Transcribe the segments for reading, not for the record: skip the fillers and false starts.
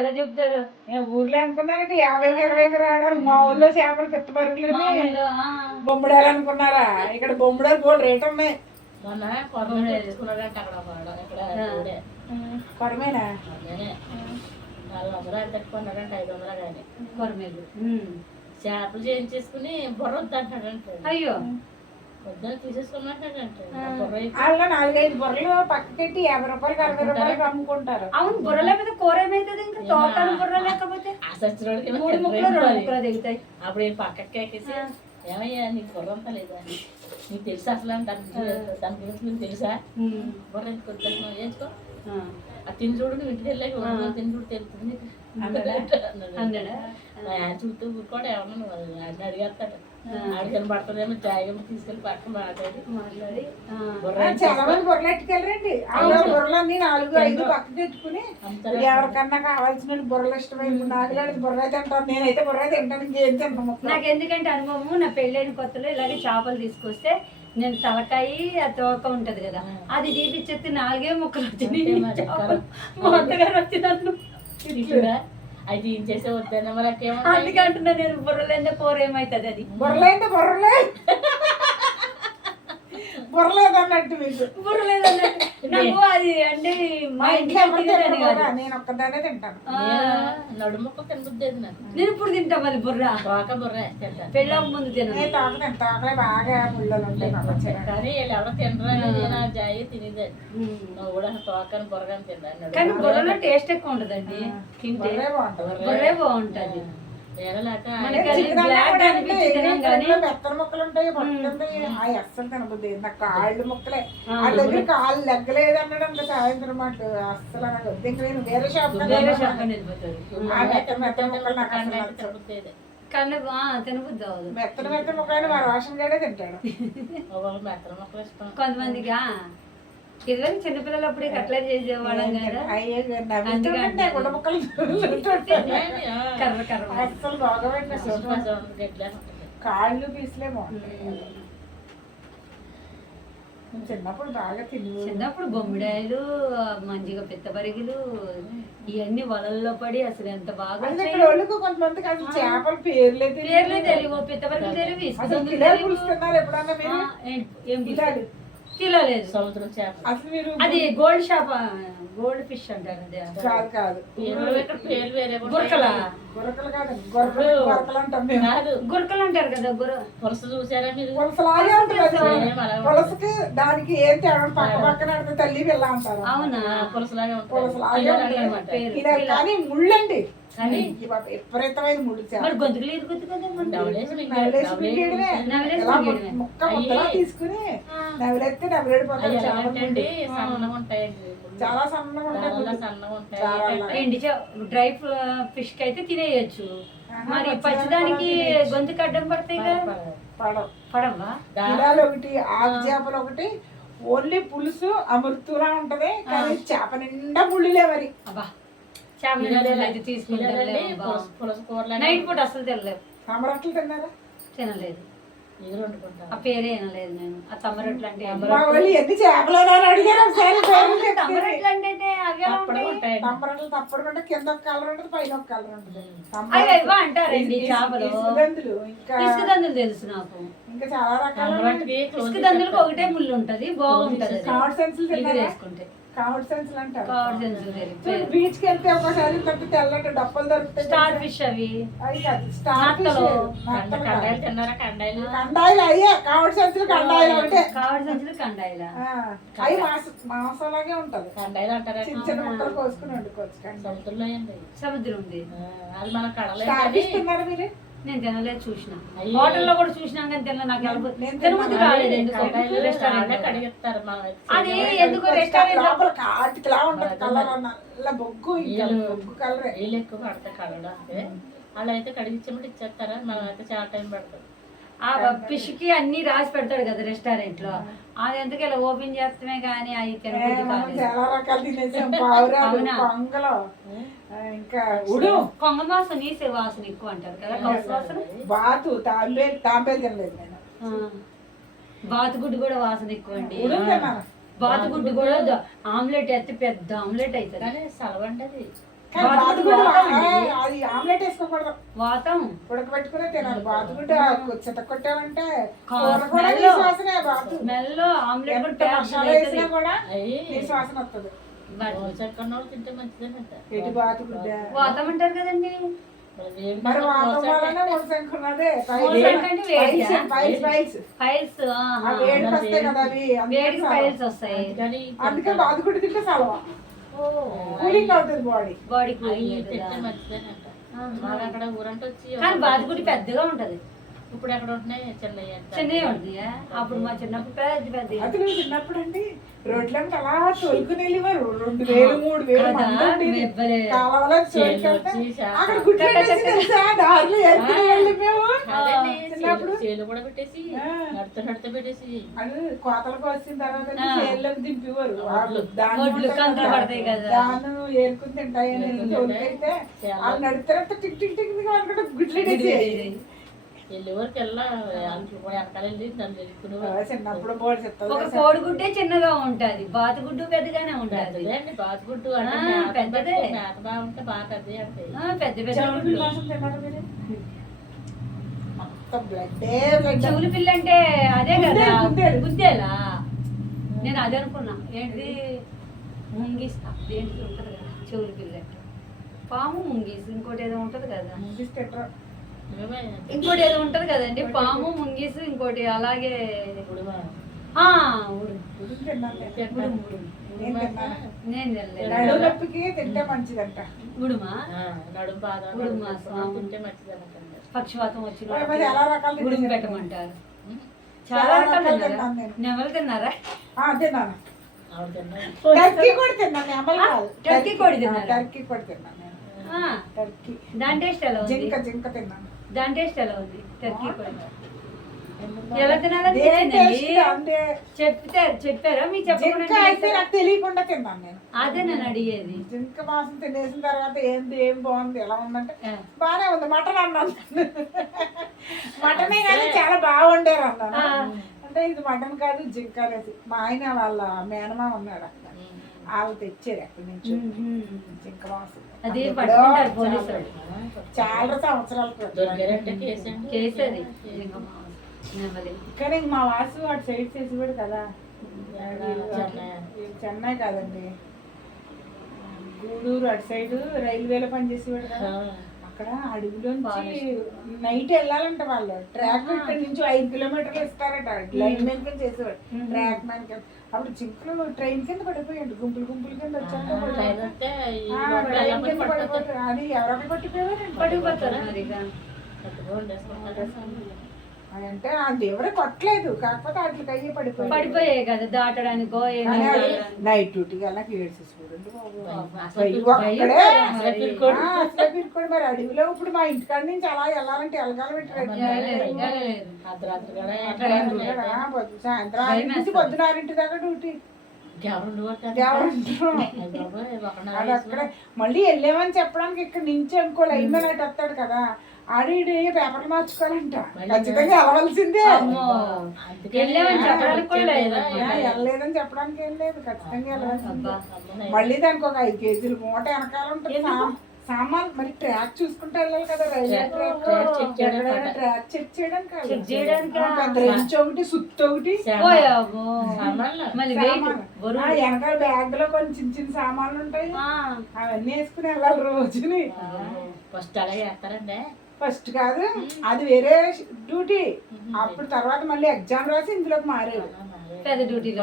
ఎలా చెప్తారు? ఊర్లో అనుకున్నారంటే 50 రావడం మా ఊళ్ళో చేపలు పెత్తపరుగులని బొమ్మడాలు అనుకున్నారా? ఇక్కడ బొమ్మడాలు కూడా రేట్ ఉన్నాయి. కొరమేనా? 400 తక్కున్నాడంటే 500 కానీ కొరమేలు చేపలు చేయించేసుకుని బుర్ర వద్దంటాడంటే. అయ్యో పొద్దున తీసేసుకున్నట్టాడంటే వాళ్ళు 4-5 బుర్రలు పక్కకెట్టి 50 రూపాయలకి 60 రూపాయలకి అమ్ముకుంటారు. అవును, బుర్ర లేకపోతే కూర ఏమైతుంది? ఇంకా తోటలు బుర్ర లేకపోతే ఆ సచ్చినోడికి 3 ముక్కలు 2 ముక్కలు దిగుతాయి. అప్పుడు పక్కకి ఎక్కేసి ఏమయ్యా నీకు బుర్ర అంతా లేదా, నీకు తెలుసా అసలు దాని గురించి మీకు తెలుసా, బుర్ర ఎందుకు వద్దాను వేసుకో, ఆ తిని చూడు నువ్వు ఇంటికి వెళ్ళాక తిని చూడు తెలుస్తుంది చుట్టూ కూడా ఏమన్నా నువ్వు ఆయన అడిగేస్తాడు. ఆడికని పడుతుందేమో జాయిగా తీసుకెళ్ళి పక్కన మాట్లాడి చాలా మంది బుర్రలు ఎట్టుకెళ్ళరండి. బుర్రలన్నీ 4-5 పక్కకి పెట్టుకుని ఎవరికన్నా కావాల్సిన బుర్రలు ఇష్టమైంది. నాకు బుర్ర తింటాను, నేనైతే బుర్ర తింటాను, ఇంకేం తింటాను. నాకు ఎందుకంటే అనుభవము, నా పెళ్ళైన కొత్తలో ఇలాగే చేపలు తీసుకొస్తే నేను తలకాయి ఆ తోక ఉంటది కదా, అది తీపిచ్చేస్తే 4 ముక్కలు వచ్చినాయి. మా అత్తగారు వచ్చి నన్ను అది ఏం చేసే వద్దన్న మరి అందుకే అంటున్నా నేను, బుర్రలేందే కూర ఏమైతుంది అది. బుర్రలేందే బుర్రలేదన్నట్టు మీకు బుర్రలేదన్నట్టు నాకు అది అంటే మా ఇంట్లో నేను ఒక్కదానే తింటాను. నడుముక్క తినబుద్దేది నాకు. నేను ఇప్పుడు తింటా మళ్ళీ బుర్ర తోక బుర్ర పెళ్ళక ముందు తిన తోకలే బాగా ముళ్ళలు ఉంటాయి. కానీ వీళ్ళు ఎవరో తినరు, నేను జాయి తినేది. నువ్వు కూడా తోకని బుర్రగాని తిన్నాను. కానీ బుర్రలో టేస్ట్ ఎక్కువ ఉంటదండి, తింటే బుర్రే బాగుంటది. మెత్తల ముక్కలు ఉంటాయి, అవి అస్సలు తినబుద్ది. నాకు కాళ్ళు ముక్కలే, వాళ్ళ దగ్గర కాళ్ళు లెగ్గలేదు అన్నాడు. ఇంకా సాయంత్రం మాట అస్సలు నాకు వద్దు. ఇంక నేను వేరే షాప్ మెత్తల ముక్కలు నాకు తినబుద్ది అవ్వదు. మెత్తల ముక్కలు మా రోషన్ గడే తింటాడు. మెత్తల ముక్కలు ఇష్టం కొంతమందిగా. ఇదివరకు చిన్నపిల్లలు అప్పుడే కట్లెట్ చేసేవాళ్ళం కదా, కర్ర కర్ర అస్సలు బాగా కాళ్ళు పీసులే బాగుంటాయి. చిన్నప్పుడు బాగా చిన్నప్పుడు బొమ్మిడాయలు, మంచిగా పెద్దపరిగిలు ఇవన్నీ వలల్లో పడి అసలు ఎంత బాగా. కొంతమందికి అసలు చేపల పేర్లే తెలియవు, పెద్దపరిగిలు తెలియవు, ఏం తినలేదు. సముద్రం చేప అది గోల్డ్ షాప్, గోల్డ్ ఫిష్ అంటారు. పేరు వేరే గురకలు అంటారు కదా. పులస చూసారా మీరు? పులసకి దానికి ఏం తేడా, పక్క పక్కన తల్లి పిల్ల అంటారు. అవునా? పులసలాగే కానీ ముళ్ళండి, విపరీతమైన ముళ్ళు. గొంతుకులు ఇరుగుతుంది కదా, ముక్క ముక్కలా తీసుకుని నవిలేస్తే నవిలేడిపోతాయి. చాలా సన్నగా ఉంటాయి. ఎండి డ్రై ఫిష్ కి అయితే తినేయచ్చు, మరి పచ్చిదానికి గొంతుకు అడ్డం పడతాయి కదా. పడవా? గిడాలు ఒకటి, ఆకు చేపలు ఒకటి, ఓన్లీ పులుసు అమృతులా ఉంటది. కానీ చేప నిండా ముళ్ళులే మరి. అబ్బా, చేపలు తీసుకుంటే నైట్ పూట అసలు తినలేదు. తమరట్లు తిన్నారా? తినలేదు, ఆ పేరే వినలేదు నేను. ఆ తమరట్లు అంటే తప్పకుండా కింద ఒక కలర్ ఉంటుంది, పైన ఒక కలర్ ఉంటుంది. అంటారండి చేపలు. ఇసుకదందులు తెలుసు నాకు. ఇంకా చాలా రకాల ఇసుకదందులకు ఒకటే ముళ్ళు ఉంటది, బాగుంటది వేసుకుంటే. బీచ్ కి వెళ్తే ఒకసారి తెల్లటి డబ్బలు దొరుకుతాయి. స్టార్ ఫిష్ అవి కండాయిలు అయ్యే కావడి సంచులు, కండాయిలు అంటే కావడి సంచులు కండాయిల. అవి మాంసంలాగే ఉంటది. కండాయిలు అంటారా? చిన్న చిన్న ముక్కలు కోసుకుని వండుకోవచ్చు. సముద్రం ఉంది. అది మన కడలేస్తున్నారు మీరు? నేను తినలేదు, చూసిన హోటల్లో కూడా చూసినా కానీ తినలేదు. నాకు తినబుద్ధి కాలేదు. అది ఎందుకు రెస్టారెంట్ కాటికిలా ఉంటది కలర్, నల్ల బొగ్గు బొగ్గు కలర్. వీళ్ళు ఎక్కువ పడతాయి కలర్ అంటే. వాళ్ళు అయితే కడిగిచ్చమంటే ఇచ్చేస్తారా? మనం అయితే చాలా టైం పడుతుంది. ఆ ఫిష్ కి అన్ని రాసి పెడతాడు కదా రెస్టారెంట్ లో, అది ఎందుకు ఇలా ఓపెన్ చేస్తామే కానీ అవి చాలా రకాలు తినేసాం. పావురాలు, కొంగలు, ఇంకా కొంగ వాసన, నీసే వాసన ఎక్కువ అంటారు కదా. కౌసు వాసన. బాతు, తాంబేలు తినలేదు నేను. బాతుగుడ్డు కూడా వాసన ఎక్కువ అండి. బాతుగుడ్డు కూడా ఆమ్లెట్ అయితే పెద్ద ఆమ్లెట్ అవుతుంది. కానీ సలవంటది కానీ బాతుగుడ్డు అది ఆమ్లెట్ వేసుకోకూడదు, వాతం ఉడకబెట్టుకునే తినాలి. బాతుగుడ్డు చిత కొట్టామంటే కూర కూడా నీ శ్వాసనే. బాతు స్మెల్ ఆమ్లెట్ కూడా మసాలా వేసినా కూడా నీ శ్వాసన వస్తుంది. తింటే మంచిదేనంట. ఎటు బాతుగుడ్డ వాతం అంటారు కదండి. మరి వాతం వల్లనే మునసంకున్నదే ఫైల్స్ వేడికి వస్తాయి కదా అవి, వేడికి ఫైల్స్ వస్తాయి. అందుకే బాతుగుడ్డు తింటే సలవా కూలింగ్ అవుతుంది బాడీ. బాడీ తింటే మంచిదేనంట. మాకు అక్కడ ఊరంటే వచ్చి కానీ బాతుగుడ్డి పెద్దగా ఉంటది. ఇప్పుడు ఎక్కడ ఉంటున్నాయి చెన్నయ్య చిన్నవి ఉంటుంది. అప్పుడు మా చిన్నప్పుడు పెద్ద పెద్ద అది నువ్వు చిన్నప్పుడు అండి రోడ్లంటే అలా తొలుకుని వెళ్ళేవారు. 2000 3000 మంది ఉండేది. కాలువలో తోలుకెళ్తే అక్కడ గుడ్లు పెట్టేసి తెలుసా దారిలో ఏరుకుని వెళ్ళిపోయాము చిన్నప్పుడు. చేలు కూడా పెట్టేసి నడుత పెట్టేసి అది కోతలకు వచ్చిన తర్వాత చేనులోకి దింపేవారు. దాన్ని ఏరుకుని తింటాయని తోలుకైతే వాళ్ళు నడుతారంటే టిక్ టిక్ టిక్ అనుకుంటే గుడ్లు పెట్టేసి వెళ్ళే వరకు వెళ్ళా వెనకాల వెళ్ళి దాన్ని తెలుసుకునేవారు. చిన్నప్పుడు బోర్డు చెప్తారు. ఒక కోడిగుడ్డే చిన్నగా ఉంటది, బాతుగుడ్డు పెద్దగానే ఉంటది. అండి బాతుగుడ్డు పెద్దదే. మేత బాగుంటే బాగా పెద్దవి అంటే పెద్ద పెద్ద గుడ్లు. చెవులు పిల్ల అంటే అదే కదా గుద్దేలా. నేను అదే అనుకున్నా. ఏంటి ముంగిస్ ఏంటి ఉంటది కదా చెవులు పిల్ల అంటే. పాము ముంగిస్ ఇంకోటి ఏదో ఉంటది కదా. ఇంకోటి ఏదో ఉంటది కదండి, పాము ముంగీసు ఇంకోటి అలాగే. నడునొప్పికి తింటే మంచిదంట. గుడుమా నడుము బాగా తింటే మంచిదంట. పక్షవాతం వచ్చిన చాలా రకాలు గుడుము పెట్టమంటారు. చాలా రకాలు నెమలు తిన్నారా? తిన్నాను. టర్కీ కూడా తిన్నాను. టర్కీ కోడి తిన్నాను. టర్కీ కూడా తిన్నాను. టర్కీ దాని టేస్ట్ ఎలా ఉంది? జింక తిన్నాను. దాని టేస్ట్ ఎలా ఉంది? టర్కీ కోడి ఎలా తినాలని చెప్పారా మీకు? జింక అయితే నాకు తెలియకుండా తిన్నాను నేను. అదే నేను అడిగేది. జింక మాంసం తినేసిన తర్వాత ఏం బాగుంది ఎలా ఉందంటే బాగానే ఉంది. మటన్ అన్నాను. మటనే కానీ చాలా బాగా వండారు అన్నాను. అంటే ఇది మటన్ కాదు జింక అనేది. మా ఆయన వాళ్ళ మేనమా ఉన్నాడు అక్కడ, వాళ్ళు తెచ్చారు అక్కడి నుంచి జింక మాంసం. అది పట్టుకుంటారు పోలీసులు. చాలా సంవత్సరాలు కేసది. కానీ మా వాసు వాడు సైడ్ చేసేవాడు కదా. చెన్నై కాదండి, గూడూరు అటు సైడ్ రైల్వేలో పనిచేసేవాడు కదా. అక్కడ అడవిలోంచి నైట్ వెళ్ళాలంట వాళ్ళు. ట్రాక్ ఇక్కడ నుంచి 5 కిలోమీటర్లు ఇస్తారట. లైన్ మ్యాన్ కింద చేసేవాడు, ట్రాక్ మ్యాన్ కింద. అప్పుడు జింకలు ట్రైన్ కింద పడిపోయాడు. గుంపులు కింద వచ్చాక ట్రైన్ కింద పడిపోతారు. అది ఎవరొకరు పడిపోతారు. అంటే అది ఎవరు కొట్టలేదు, కాకపోతే వాటికి అయ్యి పడిపోయాయి కదా దాటడానికో. నైట్ డ్యూటీకి వెళ్ళక ఏడ్చేసుకోండి మరి అడవిలో. ఇప్పుడు మా ఇంటికాడ నుంచి అలా వెళ్ళాలంటే వెళ్ళగలం. సాయంత్రం నుంచి పొద్దున 6 దాకా డ్యూటీ. అది అక్కడ మళ్ళీ వెళ్ళామని చెప్పడానికి ఇక్కడ నుంచి అనుకో లైన్ మీద అటు వస్తాడు కదా. ఆడి పేపర్లు మార్చుకోవాలంట. ఖచ్చితంగా వెళ్ళవలసిందే. వెళ్ళలేదని చెప్పడానికి ఏం లేదు, ఖచ్చితంగా వెళ్ళవలసిందే. మళ్ళీ దానికి ఒక 5 కేజీలు మూట వెనకాల ఉంటుంది సామాన్. మరి ట్రాక్ చూసుకుంటే వెళ్ళాలి కదా. రైల్వే ట్రాక్ చెక్ చేయడానికి రేంజ్ ఒకటి సుత్తు ఒకటి వెనకాల బ్యాగ్ లో కొన్ని చిన్న సామాన్లు ఉంటాయి. అవన్నీ వేసుకుని వెళ్ళాలి రోజుని. ఫస్ట్ కాదు అది వేరే డ్యూటీ. అప్పుడు తర్వాత మళ్ళీ ఎగ్జామ్ రాసి ఇందులోకి మారారు. పెద్ద డ్యూటీలో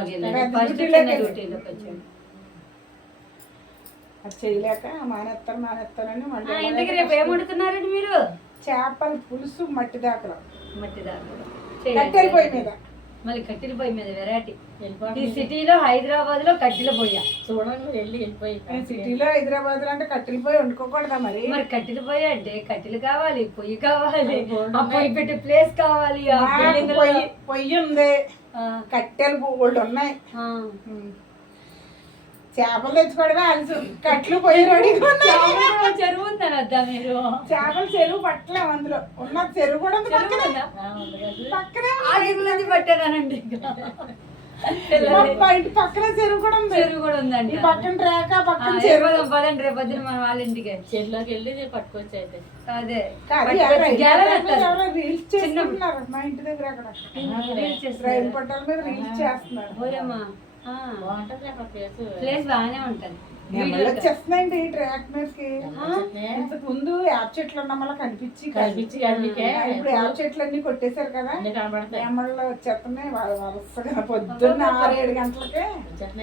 అది చేయలేక మానేస్తానని మళ్ళీ. ఇంటికి రేపు ఏం వండుతున్నారండి మీరు? చేపల పులుసు మట్టి దాకలు. మట్టి దాకలు కట్టెల పొయ్యి మీద. మళ్ళీ కట్టెల పొయ్యి మీద వెరైటీ. ఈ సిటీలో హైదరాబాద్ లో కట్టెల పొయ్య చూడండి. వెళ్ళిపోయి సిటీలో హైదరాబాద్ లో అంటే కట్టెల పొయ్యి వండుకోకూడదా? మరి కట్టెల పొయ్యి అంటే కట్టెలు కావాలి, పొయ్యి కావాలి, ఆ పొయ్యి పెట్టే ప్లేస్ కావాలి. పొయ్యి ఉంది, కట్టెలు బోల్డ్ ఉన్నాయి. చేపలు తెచ్చుకోవడమే అలసు. కట్లు పొయ్యి రెడీగా చెరువు ఉందని వద్దా మీరు? చేపల చెరువు పట్టలేము. అందులో ఉన్న చెరువు కూడా పక్కనే పట్టానండి. మా ఇంటి పక్కన చెరువు కూడా ఉంది. చెరువు కూడా ఉందండి. ఈ పక్కన ట్రాక్ ఆ పక్కన చెరువు. పదండి రేపు పొద్దున మన వాళ్ళ ఇంటికి చెరువులోకి వెళ్ళి నేను పట్టుకోవచ్చు అయితే. అదే రీల్స్ చేస్తున్నారు మా ఇంటి దగ్గర. అక్కడ రైలు పట్టాల మీద రీల్స్ చేస్తున్నారు. బాగుంటుంది అక్కడ ప్లేస్ బాగానే ఉంటది. వచ్చేస్తున్నాయండి ట్రాక్ మీదకి. ఇంతకు ముందు యాప్ చెట్లు ఉన్న మళ్ళీ కనిపించి ఇప్పుడు యాప్ చెట్లు అన్ని కొట్టేశారు కదా, నెమ్మల్లో వచ్చేస్తున్నాయి వరుసగా పొద్దున్న 6-7 గంటలకే.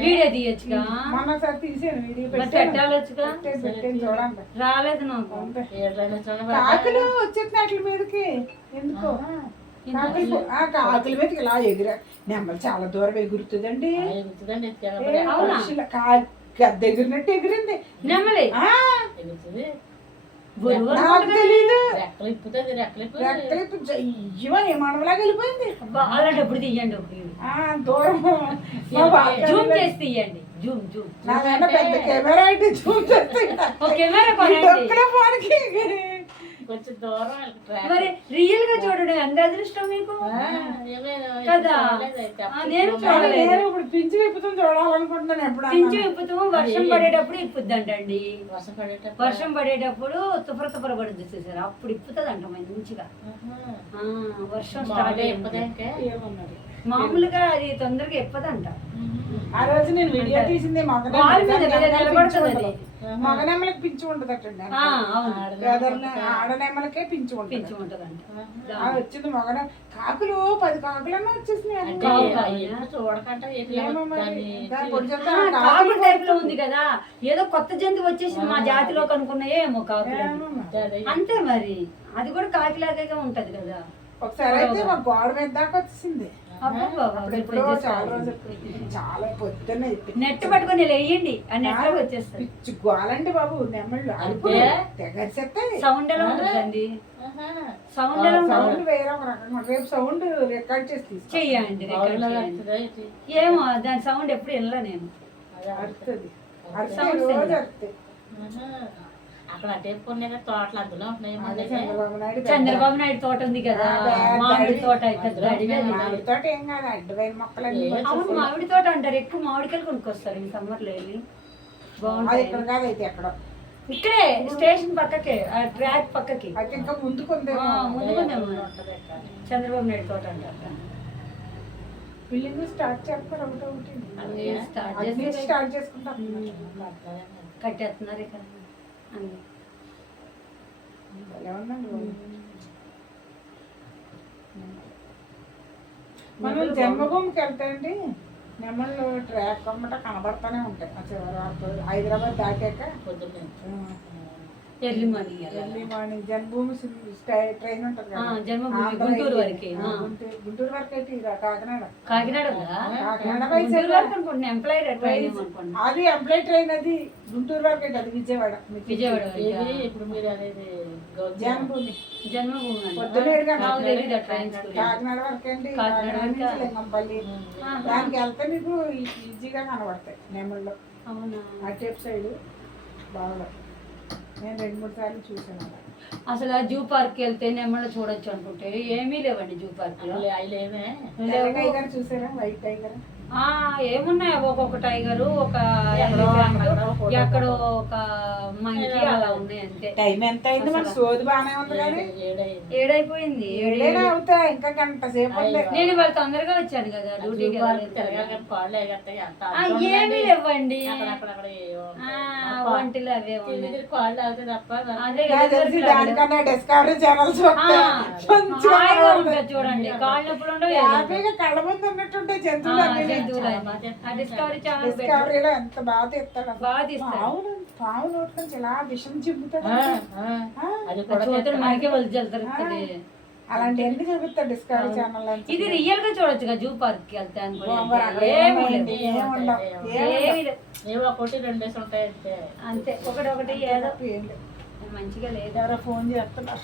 వీడియో తీయచ్చుగా, మొన్నసారి తీసాను వీడియో పెట్టాలొచ్చుగా. పెట్టాను చూడండి. రాలేదు నాకు. కాకులు వచ్చేస్తున్నాయి వాటి మీదకి. ఎందుకో కాకుల మీదకి ఇలా ఎగిరా. నెమ్మలు చాలా దూరం ఎగురుతుందండి. ఎగిరినట్టు ఎగిరింది నెమ్మలి. తెలీదు మనవలాగా వెళ్ళిపోయింది. అలాంటప్పుడు తీయండి, దూరం జూమ్ చేసి తీయండి. జూమ్ జూమ్ నాదైనా పెద్ద కెమెరా అయితే జూమ్ చేస్తే ఫోన్కి కొంచెం దూరం. మరి రియల్ గా చూడడం ఎంత అదృష్టం మీకు కదా. నేను ఇప్పుడు పింఛు విప్పుతాం చూడాలనుకుంటున్నాను. ఎప్పుడు పింఛు విప్పుతాం వర్షం పడేటప్పుడు ఇప్పుద్దంటండి. వర్షం పడేటప్పుడు తుపర పడుద్ది చూసారు, అప్పుడు ఇప్పుతుంది అంట మంచిగా. వర్షం స్టార్ట్ అయిపోతే మామూలుగా అది తొందరగా ఎప్పదంట. ఆ రోజు నేను వీడియో తీసింది నిలబడుతుంది. మగనెమ్మలకి పింఛు ఉంటదటండి. ఆడనెమ్మలకే పింఛు ఉంటదంట. వచ్చింది మగన. కాకులు 10 కాకులన్నా వచ్చేసినాయి. కాకుల టైప్ లో ఉంది కదా, ఏదో కొత్త జంతువు వచ్చేసి మా జాతిలో కనుక్కున్నాయేమో కాకులు. అంతే మరి, అది కూడా కాకిలాగే ఉంటది కదా. ఒకసారి అయితే మా గోడ మీద దాకా వచ్చేసింది. చాలా పొద్దున్న నెట్ పట్టుకొని వేయండి, ఆ నెట్ వచ్చేస్తుంది. పిచ్చి గోలండి బాబు. నెమ్మళ్ళు తెగరిసేస్తాయి. సౌండ్ ఎలా ఉంటుందండి? సౌండ్ వేరే ఒక రకంగా. రేపు సౌండ్ రికార్డ్ చేసి చెయ్యండి. ఏమో దాని సౌండ్ ఎప్పుడు వెళ్ళా నేను. అరుస్తుంది సౌండ్ అక్కడ టేపుకునే తోటలు అందులో ఉన్నాయి. చంద్రబాబు నాయుడు తోట ఉంది కదా, మామిడి తోట. మామిడి తోట ఏం కాదు, అడ్డమైన మొక్కలు. అవును, మామిడి తోట అంటారు. ఎక్కువ మామిడికాయలు కొనుక్కొస్తారు ఈ సమ్మర్ లో వెళ్ళి. బాగుంటుంది. ఇక్కడ కాదు అయితే ఎక్కడ, ఇక్కడే స్టేషన్ పక్కకే, ట్రాక్ పక్కకి. అయితే ఇంకా ముందుకుందేమో. చంద్రబాబు నాయుడు తోట అంటారు. బిల్డింగ్ స్టార్ట్ చేస్తారు ఒకటి స్టార్ట్ చేసుకుంటారు. కట్టేస్తున్నారు ఇక్కడ. మనం జన్మభూమికి వెళ్తాయండి. నెమ్మళ్ళు ట్రాక్ అమ్మట కనబడతానే ఉంటాయి. హైదరాబాద్ దాటాక ఎర్లీ మార్నింగ్ జన్మభూమి ట్రైన్ ఉంటుంది కదా, గుంటూరు వరకు. గుంటూరు వరకు అయితే కాకినాడ అది ఎంప్లాయ్ ట్రైన్. అది గుంటూరు వరకు అయితే, అది విజయవాడ. ఇప్పుడు మీరు అనేది జన్మభూమి పొద్దున 7 గంటల కాకినాడ వరకు అండి. లింగంపల్లి దానికి వెళ్తే మీకు ఈజీగా కనబడతాయి నెమ్మల్లో. అటేపు సైడ్ బాగా నేను 2-3 సార్లు చూసాను. అసలు జూ పార్క్ వెళ్తే నెమ్మలు చూడొచ్చు అనుకుంటే ఏమీ లేవండి జూ పార్క్ లో. టైగర్ చూసారా? White tiger. ఏమున్నాయి, ఒక్కొక్క టైగరు, ఒక ఎక్కడో ఒక మంకీ, అలా ఉన్నాయి అంతే. టైం ఎంత అయింది? మన సోది బాగానే ఉంది కానీ 7 అయిపోయింది. 7 అవుతా, ఇంకా గంట సేపు. నేను వాళ్ళు తొందరగా వచ్చాను కదా డ్యూటీకి. ఏమీ లేవండి వంటిలో, అవే దానికన్నా డిస్కవరీ ఛానల్స్ చూడండి. కాళ్ళు నొప్పులు ఉండవు, కళ్ళ ముందు ఉన్నట్టుంటే జంతువులు. డిస్కవరీలో ఎంత బాగా తీస్తాడు. పావు నోట్ నుంచి ఇలా విషం చిమ్ముతాడు. మనకే వదిలేస్తారు. అలాంటివన్నీ చూపిస్తాడు డిస్కవరీ ఛానల్. ఇది రియల్ గా చూడొచ్చు జూ పార్క్ కి వెళ్తే. ఒకటి 2 ఉంటాయి అంతే. ఒకటి ఏదో మంచిగా లేదు. ఫోన్ చేస్తున్నారు.